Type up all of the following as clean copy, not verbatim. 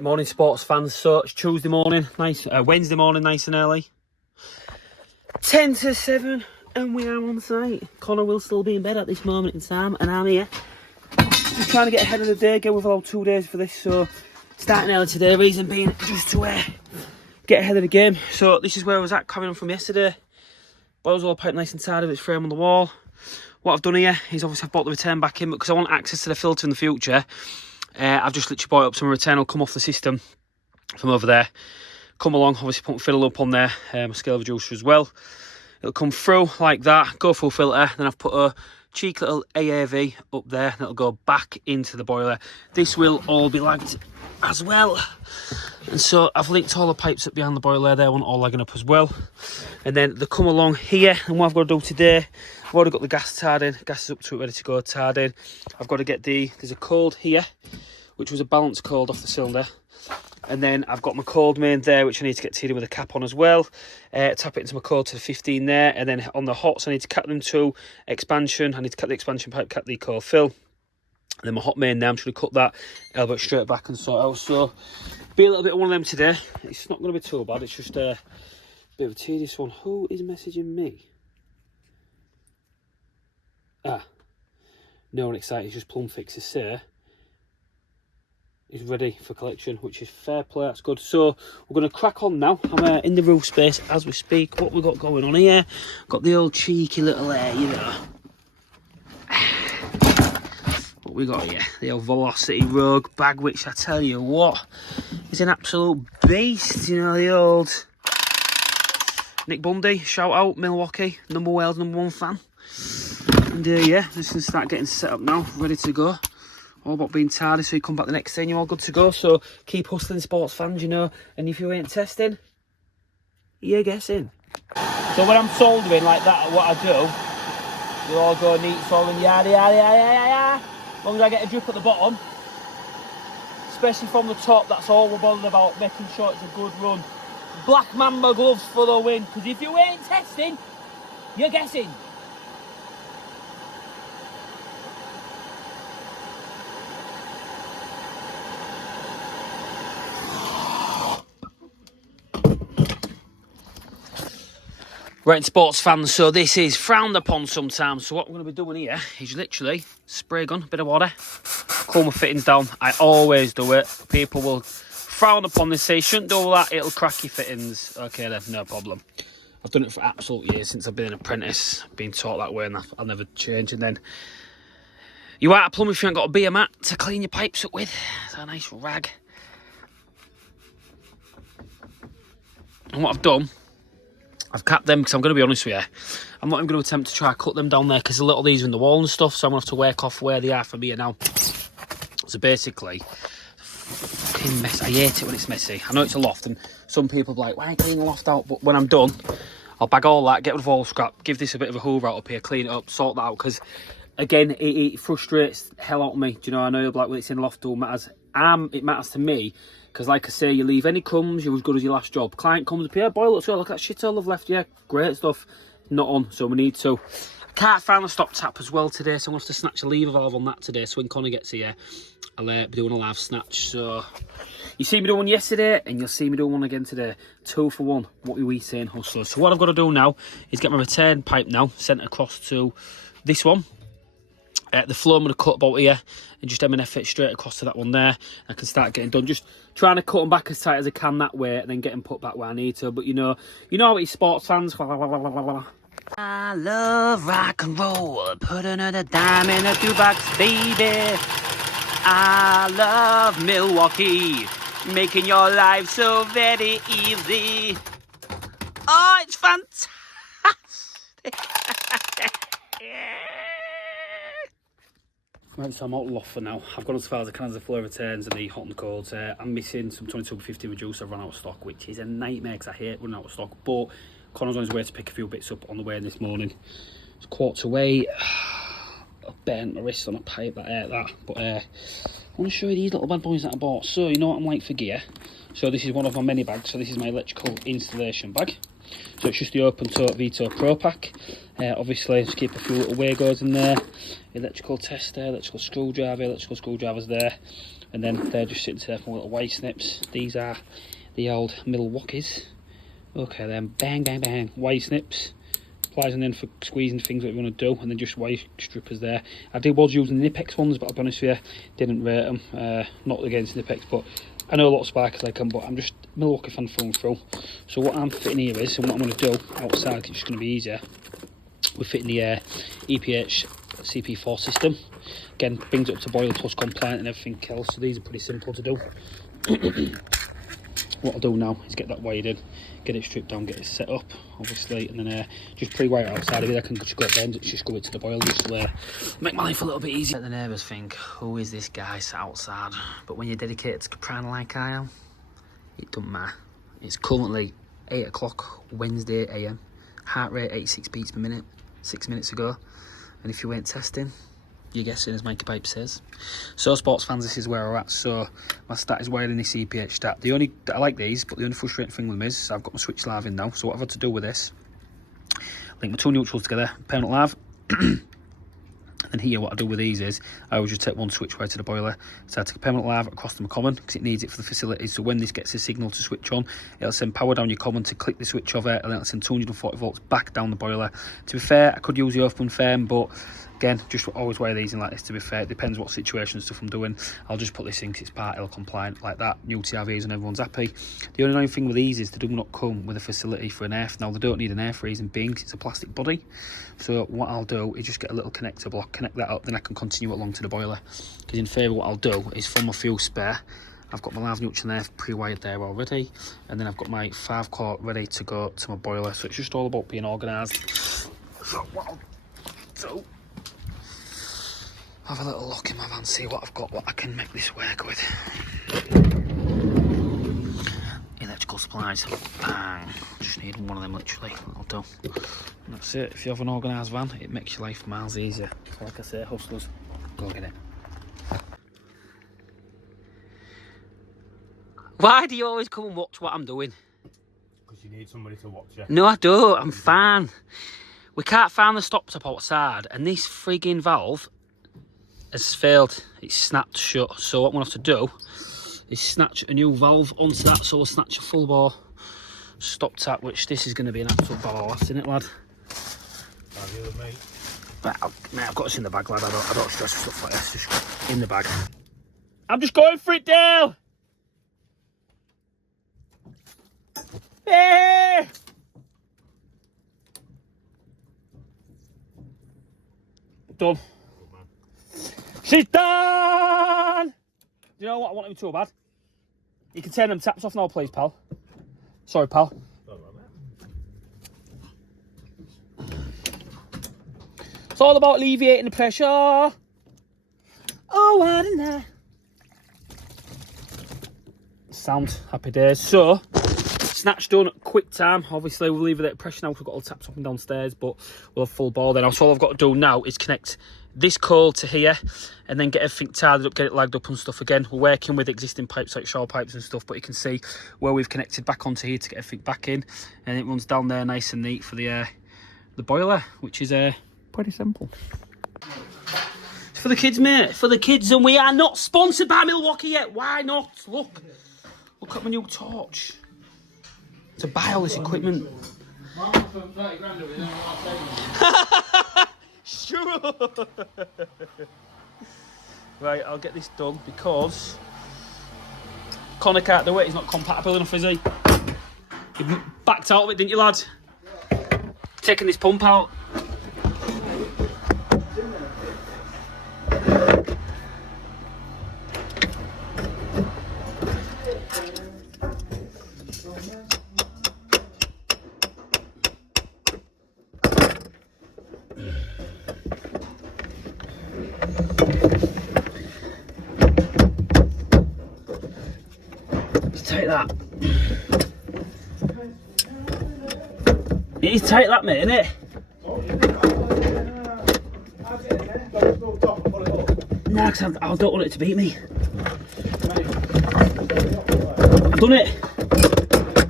Morning, sports fans. So it's Tuesday morning, Wednesday morning, nice and early. 10 to 7, and we are on site. Connor will still be in bed at this moment in time, and I'm here. Just trying to get ahead of the day. Again, we've allowed 2 days for this, so starting early today. Reason being just to get ahead of the game. So this is where I was at, carrying on from yesterday. Boils all pipe nice and tidy with its frame on the wall. What I've done here is obviously I've brought the return back in because I want access to the filter in the future. I've just literally brought it up, so my return will come off the system from over there. Come along, obviously put my fiddle up on there, my scale reducer as well. It'll come through like that, go full filter, then I've put a cheeky little AAV up there, and it'll go back into the boiler. This will all be lagged as well. And so I've linked all the pipes up behind the boiler there, one all lagging up as well. And then they come along here, and what I've got to do today, I've already got the gas tied in, gas is up to it, ready to go, tied in. I've got to get there's a cold here, which was a balanced cold off the cylinder. And then I've got my cold main there, which I need to get teed in with a cap on as well. Tap it into my cold to the 15 there. And then on the hots, I need to cut them to expansion. I need to cut the expansion pipe, cut the cold fill. And then my hot main there, I'm just going to cut that, elbow it straight back and sort out. So, be a little bit of one of them today. It's not going to be too bad. It's just a bit of a tedious one. Who is messaging me? No one excited. It's just Plum Fixes, sir. Is ready for collection, which is fair play, that's good. So we're going to crack on now. I'm in the roof space as we speak. What we got going on here? Got the old cheeky little what we got here? The old Velocity Rogue bag, which I tell you what is an absolute beast. You know, the old Nick Bundy, shout out, Milwaukee, Wales #1 fan. And yeah, just going to start getting set up now, ready to go. All about being tardy, so you come back the next day and you're all good to go. So keep hustling, sports fans, you know. And if you ain't testing, you're guessing. So when I'm soldering like that, what I do, you all go neat soldering, yada yada yada yada yada. As long as I get a drip at the bottom, especially from the top, that's all we're bothered about, making sure it's a good run. Black Mamba gloves for the win, because if you ain't testing, you're guessing. Right, sports fans, so this is frowned upon sometimes. So what we're going to be doing here is literally spray gun, bit of water, cool my fittings down. I always do it. People will frown upon this, say you shouldn't do all that, it'll crack your fittings. Okay then, no problem. I've done it for absolute years since I've been an apprentice, been taught that way, and I'll never change. And then you out of plumbing if you haven't got a beer mat to clean your pipes up with. It's a nice rag. And what I've done, I've capped them because I'm going to be honest with you, I'm not even going to attempt to try and cut them down there because a lot of these are in the wall and stuff, so I'm going to have to work off where they are from here now. So basically, fucking mess. I hate it when it's messy. I know it's a loft and some people are like, why ain't clean the loft out? But when I'm done, I'll bag all that, get rid of all scrap, give this a bit of a hoover out up here, clean it up, sort that out, because again, it frustrates the hell out of me. Do you know, I know you're like, well, it's in the loft, it matters. It matters to me. Because like I say, you leave any crumbs, you're as good as your last job. Client comes up here, boy, look at that shit all I've left. Yeah, great stuff. Not on, so we need to. I can't find the stop tap as well today, so I'm going to have to snatch a lever valve on that today. So when Connor gets here, I'll be doing a live snatch. So you see me doing one yesterday, and you'll see me doing one again today. 2 for 1. What are we saying, hustlers? So what I've got to do now is get my return pipe now sent across to this one. The flow I'm going to cut about here and just MNF it straight across to that one there. I can start getting done. Just trying to cut them back as tight as I can that way and then get them put back where I need to. But you know how it is, sports fans. I love rock and roll. Put another dime in a jukebox, baby. I love Milwaukee. Making your life so very easy. Oh, it's fantastic. Right, so I'm out of loft for now. I've gone as far as I can as the flow returns and the hot and cold. I'm missing some 2250 reducer. I've run out of stock, which is a nightmare because I hate running out of stock. But Connor's on his way to pick a few bits up on the way in this morning. It's 7:45. I bent my wrist on a pipe that ate that. But I want to show you these little bad boys that I bought. So you know what I'm like for gear. So this is one of my mini bags. So this is my electrical installation bag. So it's just the open tote Vito Pro Pack. Obviously, just keep a few little Wagos in there. Electrical tester, electrical screwdriver, electrical screwdrivers there. And then they're just sitting there for little waste snips. These are the old Milwaukees. Okay, then bang, bang, bang, waste snips. Pliers and then for squeezing things that we want to do, and then just waste strippers there. I was using the Nipex ones, but I'll be honest with you, didn't rate them. Not against Nipex, but I know a lot of spikers like them, but I'm just Milwaukee fan through and through. So what I'm fitting here is, and what I'm going to do outside, it's just going to be easier, we're fitting the EPH CP4 system. Again, brings it up to boiler plus compliant and everything else, so these are pretty simple to do. What I'll do now is get that wired in, get it stripped down, get it set up, obviously, and then just pre-wire it outside of it. I can just go up there and just go into the boiler, just to make my life a little bit easier. Let the neighbours think, who is this guy sat outside? But when you're dedicated to Caprana like I am, it doesn't matter. It's currently 8 o'clock, Wednesday AM, heart rate 86 beats per minute, 6 minutes ago, and if you weren't testing, you're guessing, as Mikey Pipe says. So sports fans, this is where we're at. So my stat is wired in this EPH stat. I like these, but the only frustrating thing with them is I've got my switch live in now. So what I've had to do with this, link my two neutrals together, permanent live. And here what I do with these is I always just take one switch wire to the boiler. So I take a permanent live across to my common because it needs it for the facilities. So when this gets a signal to switch on, it'll send power down your common to click the switch over, and then it'll send 240 volts back down the boiler. To be fair, I could use the open firm, but again, just always wear these in like this. To be fair, it depends what situation and stuff I'm doing. I'll just put this in because it's part L compliant like that. New TRVs and everyone's happy. The only annoying thing with these is they do not come with a facility for an air. Now they don't need an air freezing bin because it's a plastic body. So what I'll do is just get a little connector block, connect that up, then I can continue it along to the boiler. Because in favour, what I'll do is for my fuel spare, I've got my live neutral there pre-wired there already, and then I've got my 5-quart ready to go to my boiler. So it's just all about being organised. So what I'll do, have a little look in my van, see what I've got, what I can make this work with. Electrical supplies, bang. Just need one of them literally, that'll do. And that's it. If you have an organised van, it makes your life miles easier. So like I say, Huslters, go get it. Why do you always come and watch what I'm doing? Because you need somebody to watch you. No, I don't, I'm fine. We can't find the stop top outside, and this frigging valve has failed. It's snapped shut. So what I'm going to have to do is snatch a new valve onto that. So we'll snatch a full bore stop tap, which this is going to be an absolute ball, isn't it, lad? Right, mate, I've got this in the bag, lad. I don't stress stuff like this. Just in the bag. I'm just going for it, Dale. Hey! Done. She's done! You know what? I want him too bad. You can turn them taps off now, please, pal. Sorry, pal. It's all about alleviating the pressure. Oh, what a night. Sound, happy days. So, snatch done, quick time. Obviously, we'll leave it at pressure now because we've got all the taps up and downstairs, but we'll have full ball then. So all I've got to do now is connect this coil to here and then get everything tied up, get it lagged up and stuff. Again, we're working with existing pipes like shower pipes and stuff, but you can see where we've connected back onto here to get everything back in, and it runs down there nice and neat for the boiler, which is pretty simple. It's for the kids, mate, for the kids, and we are not sponsored by Milwaukee yet. Why not? Look at my new torch. To buy all this equipment. Sure. Right, I'll get this done because Connor can't do it. He's not compatible enough, is he? You backed out of it, didn't you, lad? Taking this pump out. Take that. It is tight, that, mate, isn't it? Nah, because I don't want it to beat me. I've done it.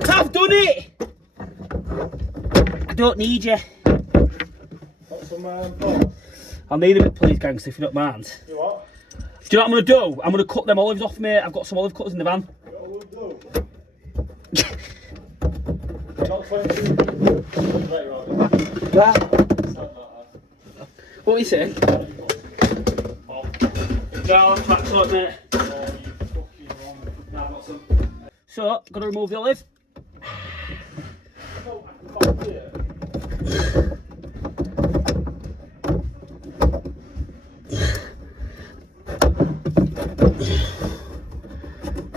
I've done it. I don't need you. Got some I'll need a bit, please, gangster, if you don't mind. You what? Do you know what I'm going to do? I'm going to cut them olives off, mate. I've got some olive cutters in the van. Not 22. What are you saying? No, track sort, mate. Nah, I've got some. So, got to remove the olive.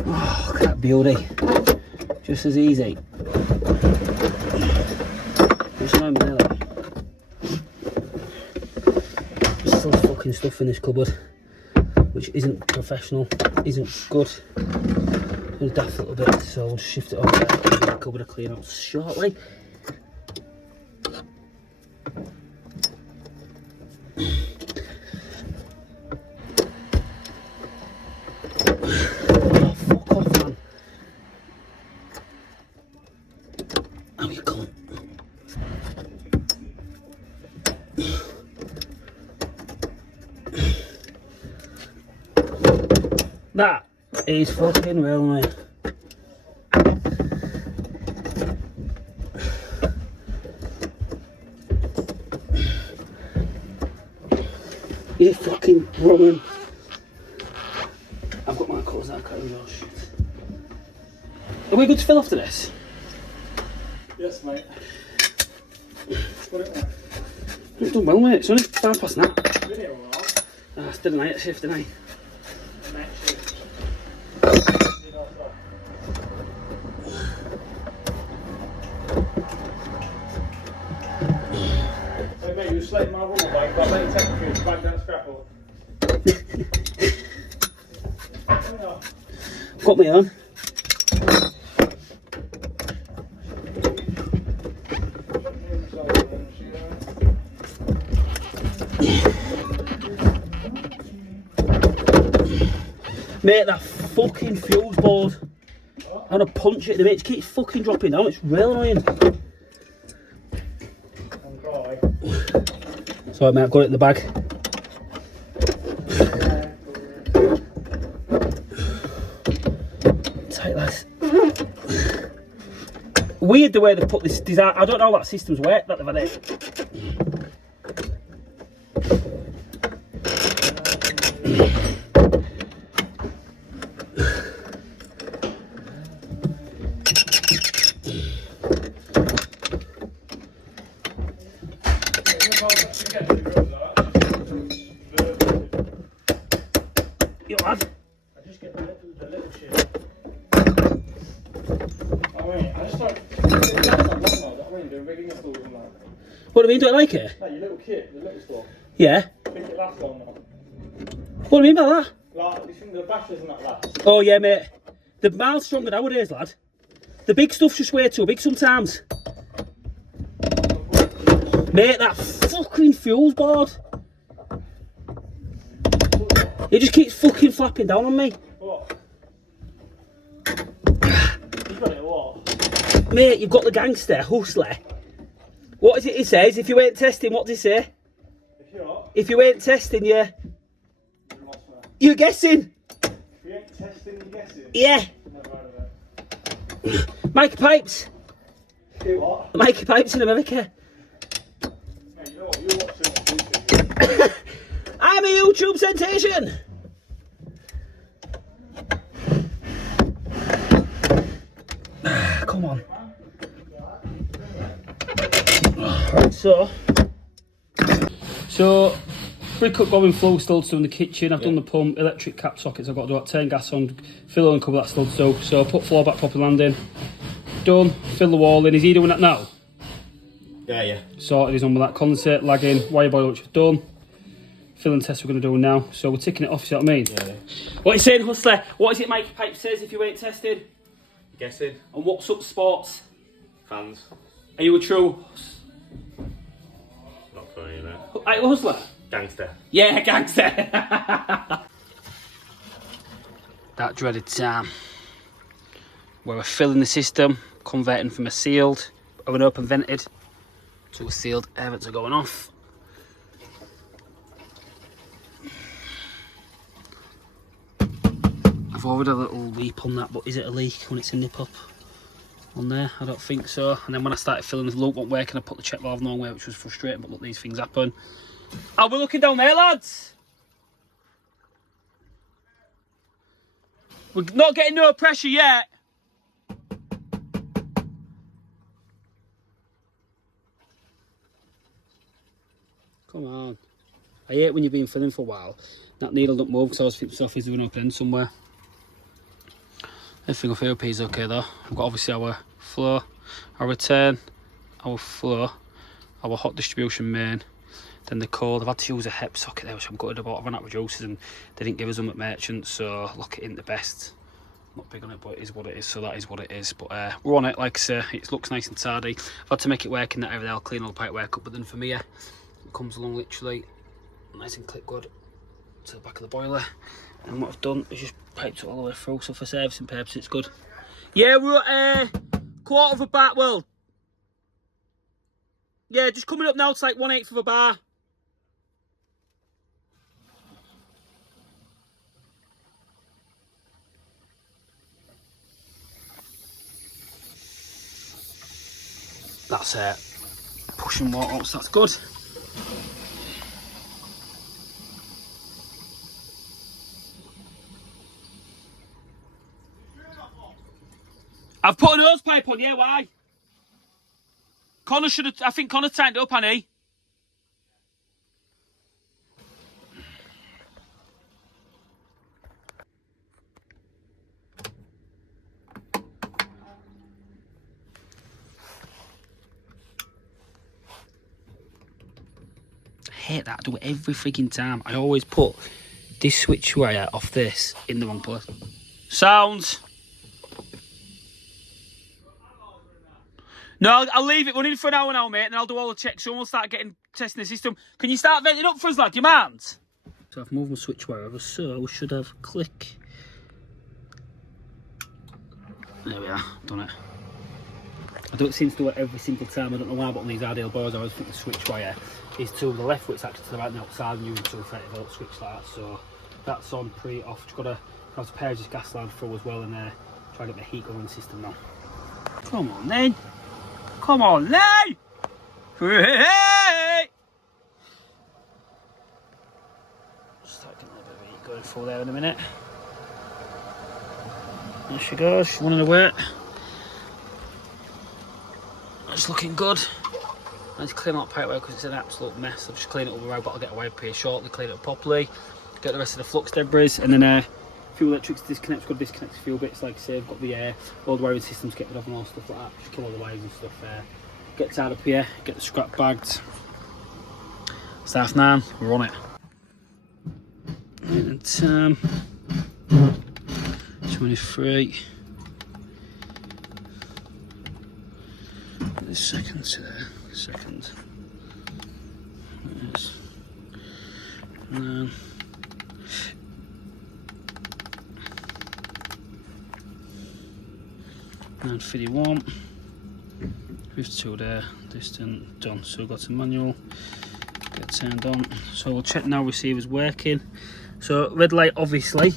Oh, look at that beauty. Just as easy. What's wrong with that? There's still fucking stuff in this cupboard, which isn't professional, isn't good. It's a daft little bit, so we'll shift it over there. Give the cupboard a clean out shortly. Oh, fuck off, man. Oh, you can't. That is fucking real, mate. You're fucking wrong. I've got my colours out, can't oh shit. Are we good to fill after this? Yes, mate. Got it, mate. You've done well, mate. It's only 5 past now. Been here a while. Ah, it's the night shift, didn't I? Night shift. Hey, mate, you slayed my rubber bike, but let you take the food back down scrapple. Got me on. Mate, that fucking fuse board. I'm gonna punch it in a minute. It keeps fucking dropping down. It's real annoying. Sorry, mate, I've got it in the bag. Tight, lads. Weird the way they put this design. I don't know how that system's worked that they've had it. Yo, lad. I just get the little shit. I mean, I just don't. What do you mean? Don't like it? No, your little kit, the little stuff. Yeah. I think it lasts long now. What do you mean by that? Like, you think the bashers and that last? Oh yeah, mate. The miles stronger nowadays, lad. The big stuff's just way too big sometimes. Mate, that fucking fuse board. It just keeps fucking flapping down on me. What? You got it what? Mate, you've got the gangster, Hustler. What is it he says? If you ain't testing, what does he say? If you're what? If you ain't testing, You're lost, man. you're guessing. If you ain't testing, you're guessing? Yeah. Never heard of it. Mikey Pipes. Do what? Mikey Pipes in America. Mate, you know what? You're watching on YouTube. I'm a YouTube sensation. Come on. Right, so brick up going flow still to in the kitchen. I've done the pump, electric cap sockets. I've got to do that, turn gas on, fill and cover that still to. So put floor back proper landing. Done. Fill the wall in. Is he doing that now? Yeah. Sorted. He's on with that condensate, lagging, wire boiler which is done. Filling test we're going to do now. So we're ticking it off, you know what I mean? Yeah. What are you saying, Hustler? What is it Mikey Pipe says if you ain't tested? Guessing. And what's up sports? Fans. Are you a true Not funny, you know. Hustler? Gangster. Yeah, gangster. That dreaded time where we're filling the system, converting from a sealed or an open vented to a sealed air vents are going off. I've already had a little leap on that, but is it a leak when it's a nip up on there? I don't think so. And then when I started filling the loop, wasn't working, I put the check valve nowhere, which was frustrating, but look, these things happen. Oh, we're looking down there, lads. We're not getting no pressure yet. Come on. I hate when you've been filling for a while. That needle don't move because I was thinking stuff is doing open end somewhere. Everything off here is okay though. We've got obviously our flow, our return, our flow, our hot distribution main, then the cold. I've had to use a HEP socket there, which I'm gutted about. I've run out of juices and they didn't give us them at Merchants, so look, it ain't the best. Not big on it, but it is what it is, so that is what it is. But we're on it, like I say, it looks nice and tidy. I've had to make it work in that area, I'll clean all the pipe work up, but then for me, it comes along literally nice and clip good to the back of the boiler. And what I've done is just piped it all the way through, so for servicing purposes it's good. Yeah, we're at quarter of a bar, well, yeah, just coming up now, it's like 1/8 of a bar. That's it. Pushing water out, so that's good. I've put an hose pipe on, yeah, why? Connor should have, I think Connor tightened it up, honey. I hate that, I do it every freaking time. I always put this switch wire off this in the wrong place. Sounds. No, I'll leave it running for an hour now, mate, and I'll do all the checks, so we'll start testing the system. Can you start venting up for us, lad? Do you mind? So I've moved my switch wire over, so we should have click. There we are, done it. I don't seem to do it every single time, I don't know why, but on these ideal boards I always think the switch wire is to the left, but it's actually to the right and outside, and using 230 volt switch like that, so that's on, pre-off. Just got to have to pair this gas line through as well, and try to get the heat going in the system now. Come on then. Come on, Lee! Hey! Start getting a little bit of heat going through there in a minute. There she goes, she's running away. It's looking good. I need to clean that pipe because it's an absolute mess. I've just cleaned it up where I've got to get a wire here shortly, clean it up properly, get the rest of the flux debris, and then a few electrics disconnects, got to disconnect a few bits, like I say, I've got the all the wiring systems, get rid of and all stuff like that, just kill all the wires and stuff there. Get tied up here, get the scrap bagged. It's 9:30, we're on it. And 23. The second to there, second. Yes. And then 9:51. 52 there, distant, done. So we've got a manual, get turned on. So we'll check now, receiver's working. So red light obviously,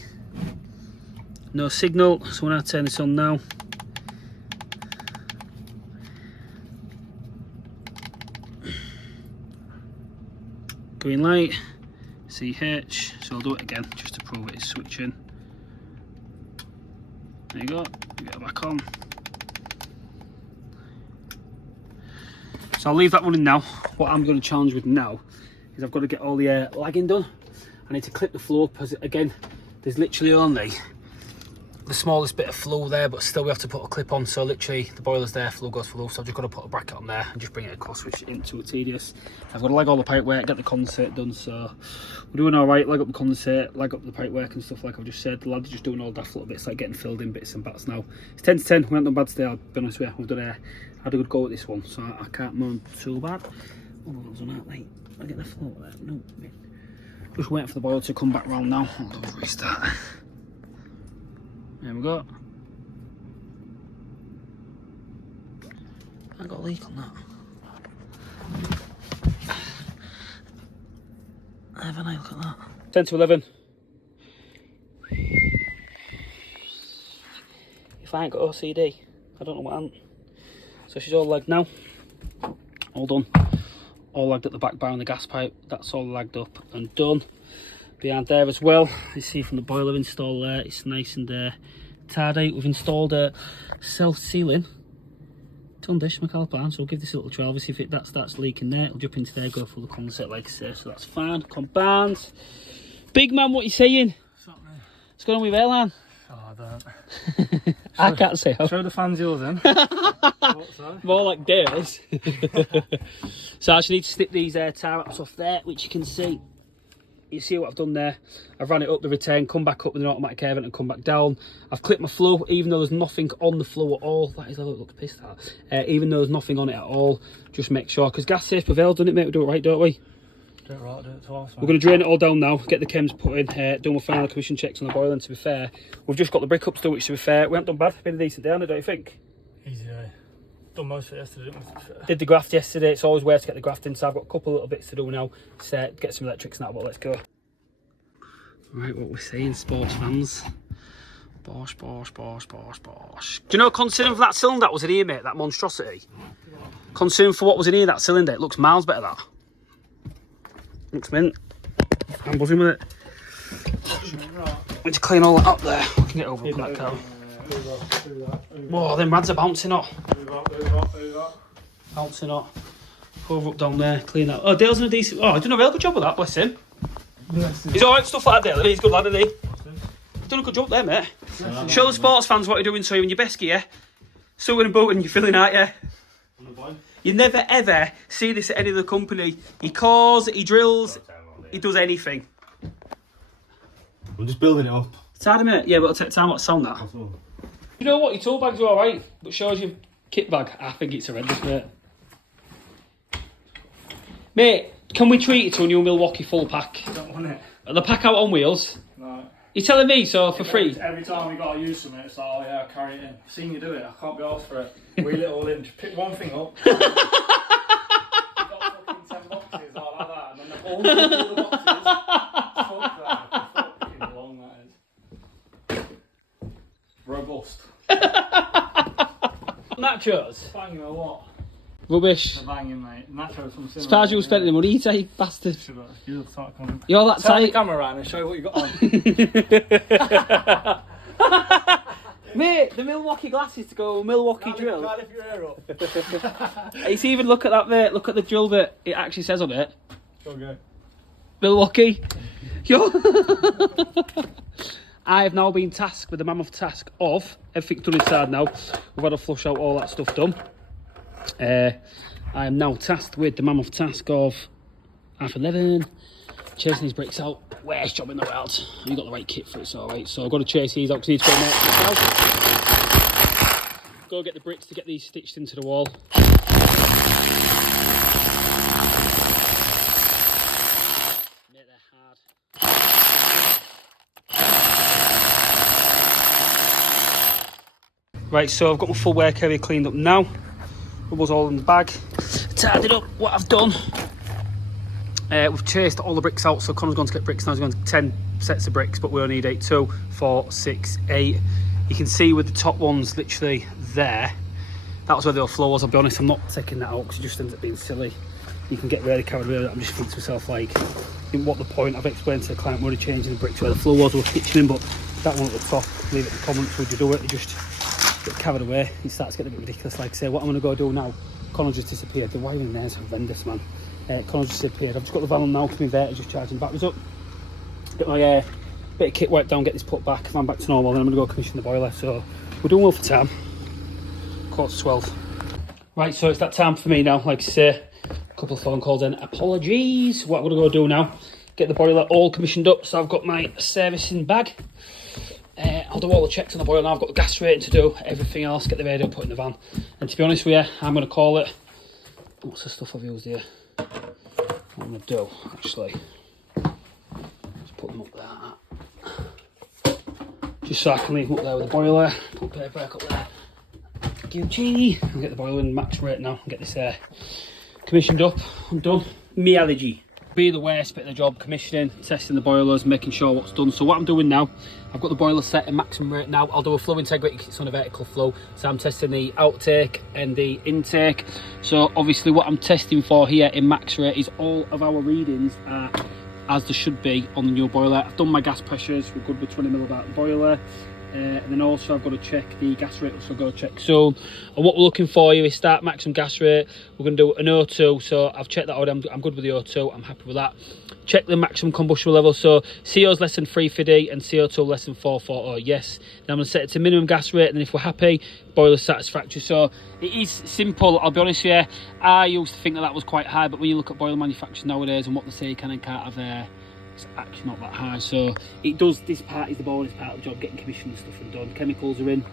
no signal, so when I turn this on now, green light, CH, so I'll do it again just to prove it is switching. There you go, get it back on. So I'll leave that running now. What I'm going to challenge with now is I've got to get all the lagging done. I need to clip the flow because again, there's literally only the smallest bit of flow there, but still we have to put a clip on, so literally the boiler's there, flow goes through, so I've just got to put a bracket on there and just bring it across, which isn't too tedious. I've got to lag all the pipe work, get the condensate done, so we're doing all right. Lag up the condensate, lag up the pipe work and stuff like I've just said. The lads are just doing all daft little bits, like getting filled in bits and bats now. It's 10 to 10, we haven't done bad today, I'll be honest with you. We've done had a good go at this one, so I can't moan too bad. Oh, those on that, like, I get the flow there, no. Just waiting for the boiler to come back round now. Hold on, restart. There we go. I got a leak on that. Have a nice look at that. 10 to 11. fine, got OCD. I don't know what happened. So she's all lagged now. All done. All lagged at the back bar and the gas pipe. That's all lagged up and done. Behind there as well, you see from the boiler install there, it's nice and tidy. We've installed a self-sealing ton dish McAlpine, so we'll give this a little try. Obviously if that starts leaking there, it'll jump into there, go through the condensate like I say, so that's fine. Combines. Big man, what are you saying? What's up, mate? What's going on with your airline? Oh, I don't. I can't say how. Show the fans yours then. More like theirs. So I actually need to stick these tie wraps off there, which you can see. You see what I've done there. I've ran it up the return, come back up with an automatic air vent and come back down. I've clipped my flow, even though there's nothing on the flow at all. That is how it looks pissed at. Even though there's nothing on it at all, just make sure, because gas safe prevails, doesn't it, mate? We do it right, don't we? Do it right, do it twice. We're going to drain it all down now, get the chems put in, do my final commission checks on the boiler, and to be fair, we've just got the brick up still, which to be fair, we haven't done bad. It's been a decent day on it, don't you think? Easy day. Done most of it yesterday, didn't we? Did the graft yesterday. It's always worth to get the graft in, so I've got a couple of little bits to do now. Get some electrics now, but let's go. Right, what we're saying, sports fans. Bosh, bosh, bosh, bosh, bosh. Do you know, considering for that cylinder that was in here, mate, that monstrosity? Considering for what was in here, that cylinder, it looks miles better, that. Looks mint. I'm buzzing with it. Need to clean all that up there. We can get over with that car. Whoa, them rads are bouncing up. Bouncing up. Over up down there, clean that. Oh, Dale's done a decent. Oh, he's done a real good job with that, bless him. He's alright, stuff like that, Dale. He's a good lad, isn't he? He's done a good job there, mate. Show the sports fans what you're doing, so you're in your best gear. Sewing and booting, you're feeling out, yeah? You never ever see this at any other company. He cores, he drills, he does anything. I'm just building it up. It's hard, mate. Yeah, but it'll take time. What sound that? You know what? Your tool bags are alright, but shows your kit bag. I think it's horrendous, mate. Mate, can we treat it to a new Milwaukee full pack? Don't want it. The pack out on wheels? No. You're telling me so for free? Every time we got to use something, it's like, oh yeah, I'll carry it in. I've seen you do it, I can't be asked for it. Wheel it all in, just pick one thing up. You've got fucking 10 boxes, all like that, and then all the boxes. Fuck that. Fucking long that is. Robust. Nachos? Banging a lot. Rubbish. They're banging, mate. Nachos from cinema. As far as you were spending the money, you take bastard. You're that You're that Turn the tight. camera around and show you what you got on. Mate, the Milwaukee glasses to go Milwaukee drill. Lift your hair up. It's even, look at that, mate. Look at the drill that it actually says on it. Okay. Milwaukee. Yo. I have now been tasked with the mammoth task of everything done inside now. We've had to flush out all that stuff done. I am now tasked with the mammoth task of 11:30, chasing these bricks out. Worst job in the world. You got the right kit for it, it's alright. So I've got to chase these out because I need to go myself. Go get the bricks to get these stitched into the wall. Mate, they're hard. Right, so I've got my full work area cleaned up now. Rubble's all in the bag. Tidied up what I've done. We've chased all the bricks out, so Connor's going to get bricks now. He's going to 10 sets of bricks, but we only need 8. 2, 4, 6, 8. You can see with the top ones literally there. That was where the floor was. I'll be honest, I'm not taking that out because it just ends up being silly. You can get really carried away with it. I'm just thinking to myself, like, what the point? I've explained to the client we're only changing the bricks where the floor was, we're pitching in, but that one at the top, leave it in the comments, would you do it? You just get carried away. It starts getting a bit ridiculous. Like I say, what I'm going to go do now, Connor just disappeared. The wiring there is horrendous, man. Connor just disappeared. I've just got the van on now, coming there, just charging batteries up. Get my bit of kit wiped down, get this put back, van back to normal, then I'm going to go commission the boiler. So we're doing well for time. 11:45. Right, so it's that time for me now. Like I say, a couple of phone calls in. Apologies. What I'm going to go do now, get the boiler all commissioned up. So I've got my servicing bag. I'll do all the checks on the boiler now. I've got the gas rating to do, everything else, get the radio put in the van. And to be honest with you, I'm going to call it. What's the stuff I've used here? What I'm going to do, actually, just put them up there. Just so I can leave them up there with the boiler. Put paper back up there. Gucci. I'll get the boiler in max rate now and get this commissioned up and done. Me allergy. be the worst bit of the job, commissioning, testing the boilers, making sure what's done. So what I'm doing now, I've got the boiler set in maximum rate now. I'll do a flow integrity because it's on a vertical flow. So I'm testing the outtake and the intake. So obviously what I'm testing for here in max rate is all of our readings are as there should be on the new boiler. I've done my gas pressures, we're good with 20 mil about the boiler. And then also I've got to check the gas rate, so I've got to check soon. And what we're looking for here is start maximum gas rate. We're going to do an O2, so I've checked that already. I'm good with the O2, I'm happy with that. Check the maximum combustible level, so CO is less than 350 and CO2 less than 440, yes. Then I'm going to set it to minimum gas rate, and then if we're happy, boiler satisfactory. So it is simple, I'll be honest with you. I used to think that was quite high, but when you look at boiler manufacturers nowadays and what they say you can and can't have there, it's actually not that high. So it does, this part is the boring part of the job, getting commissioned and stuff and done. Chemicals are in.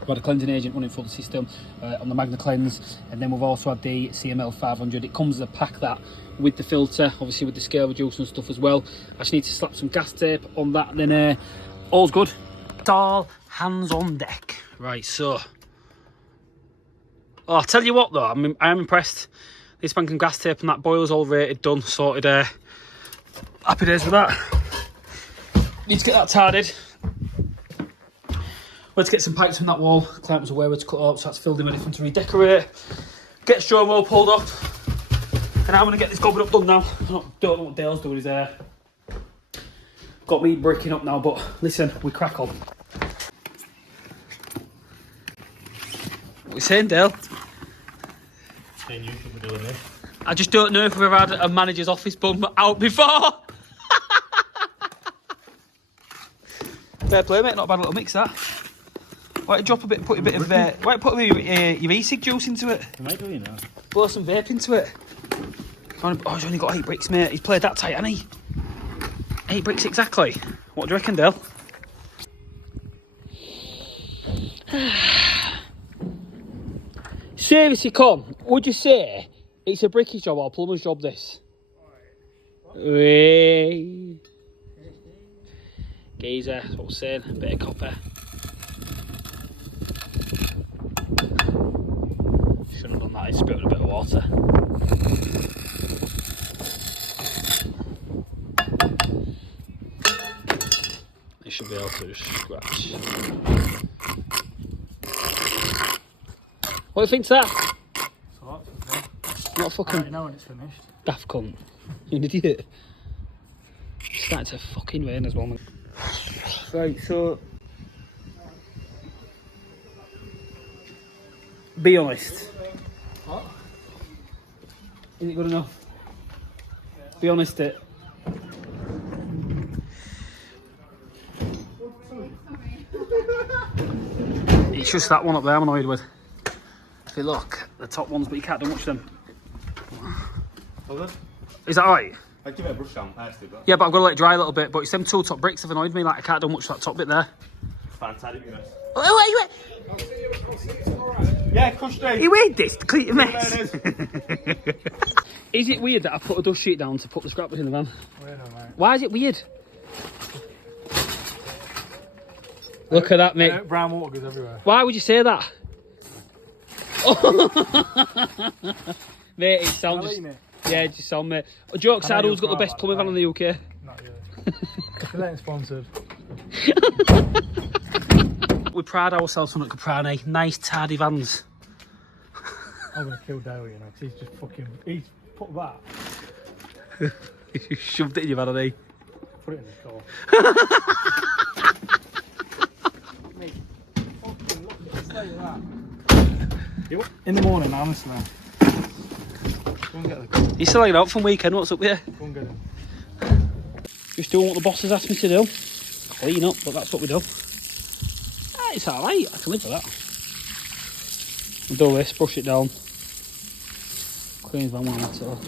We've had a cleansing agent running through the system on the Magna Cleanse, and then we've also had the CML 500. It comes as a pack that with the filter, obviously with the scale reducer and stuff as well. I just need to slap some gas tape on that, and then all's good. It's all hands on deck. Right, so I'll tell you what though, I am impressed. This banking gas tape and that boiler's all rated, done, sorted. Happy days with that. Need to get that tidied. Let's get some pipes from that wall. The client was aware where to cut up, so that's filled in ready for him to redecorate. Get straw roll pulled up. And I'm going to get this gobbing up done now. I don't know what Dale's doing, he's there. Got me breaking up now, but listen, we crack on. What are you saying, Dale? Saying you should be doing this. I just don't know if we've ever had a manager's office bum out before. Fair play, mate. Not a bad little mix, that. Why don't you drop a bit, put a bit of, why don't you put your e-cig juice into it? Am I doing that? Blow some vape into it. Oh, he's only got 8 bricks, mate. He's played that tight, hasn't he? 8 bricks exactly. What do you reckon, Dale? Seriously, Con, would you say it's a brickies job or a plumber's job, this? Hey. Geezer, that's what we're saying. A bit of copper. Shouldn't have done that, it's spilled a bit of water. They should be able to scratch. What do you think to that? It's alright, it's Not fucking... I don't know when it's finished. Daft cunt. You an idiot. It's starting to fucking rain as well, man. Right, so... Be honest. What? Is it good enough? Be honest, it. It's just that one up there I'm annoyed with. If you look, the top ones, but you can't do much of them. Okay. Is that right? I'd give it a brush down first, but Yeah, but I've got to let it dry a little bit. But it's them 2 top bricks have annoyed me. Like I can't do much of that top bit there. fine, tidy me this. Wait. Yeah, crush day. You weighed this to clean your mess. Is it weird that I put a dust sheet down to put the scrappers in the van? Weird, mate. Why is it weird? Look at that, mate. Brown water goes everywhere. Why would you say that? Mate, it sounds just... Yeah, just sound, mate. Jokes aside, who's got the best plumbing van in the UK? Not really. Still ain't sponsored. We pride ourselves on at Caprani. Nice, tidy vans. I'm gonna kill Dale, you know, because he's just fucking... He's put that. You shoved it in your van, hadn't he? Put it in the car. Mate, fucking look at the state of that. In the morning, honestly. Go and get the car. You still hanging out from weekend? What's up with you? Go and get it. Just doing what the boss has asked me to do. Clean up, but that's what we do. Ah, it's alright, I can live with that. We'll do this, brush it down. Clean his van while that's all.